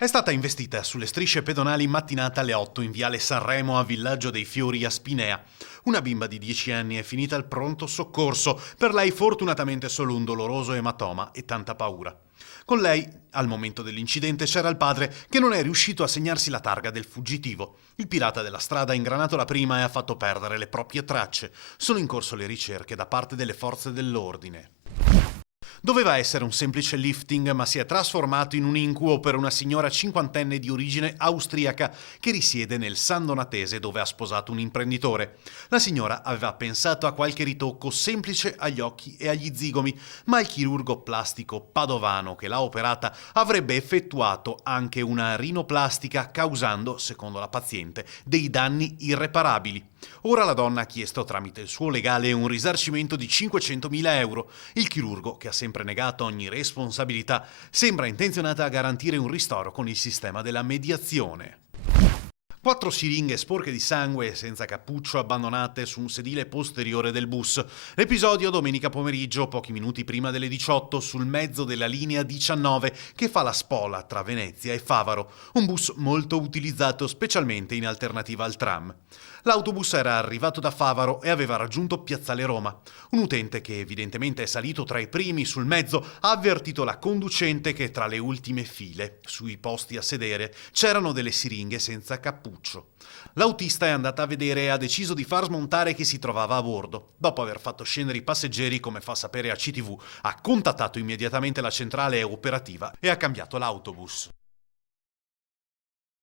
È stata investita sulle strisce pedonali in mattinata alle 8 in viale Sanremo a Villaggio dei Fiori a Spinea. Una bimba di 10 anni è finita al pronto soccorso, per lei fortunatamente solo un doloroso ematoma e tanta paura. Con lei, al momento dell'incidente, c'era il padre che non è riuscito a segnarsi la targa del fuggitivo. Il pirata della strada ha ingranato la prima e ha fatto perdere le proprie tracce. Sono in corso le ricerche da parte delle forze dell'ordine. Doveva essere un semplice lifting, ma si è trasformato in un incubo per una signora cinquantenne di origine austriaca che risiede nel San Donatese, dove ha sposato un imprenditore. La signora aveva pensato a qualche ritocco semplice agli occhi e agli zigomi, ma il chirurgo plastico padovano che l'ha operata avrebbe effettuato anche una rinoplastica, causando, secondo la paziente, dei danni irreparabili. Ora la donna ha chiesto tramite il suo legale un risarcimento di 500.000 euro. Il chirurgo, che ha sempre negato ogni responsabilità, sembra intenzionata a garantire un ristoro con il sistema della mediazione. 4 siringhe sporche di sangue e senza cappuccio abbandonate su un sedile posteriore del bus. L'episodio domenica pomeriggio, pochi minuti prima delle 18, sul mezzo della linea 19 che fa la spola tra Venezia e Favaro, un bus molto utilizzato specialmente in alternativa al tram. L'autobus era arrivato da Favaro e aveva raggiunto Piazzale Roma. Un utente che evidentemente è salito tra i primi sul mezzo ha avvertito la conducente che tra le ultime file, sui posti a sedere, c'erano delle siringhe senza cappuccio. L'autista è andata a vedere e ha deciso di far smontare chi si trovava a bordo. Dopo aver fatto scendere i passeggeri, come fa sapere a CTV, ha contattato immediatamente la centrale operativa e ha cambiato l'autobus.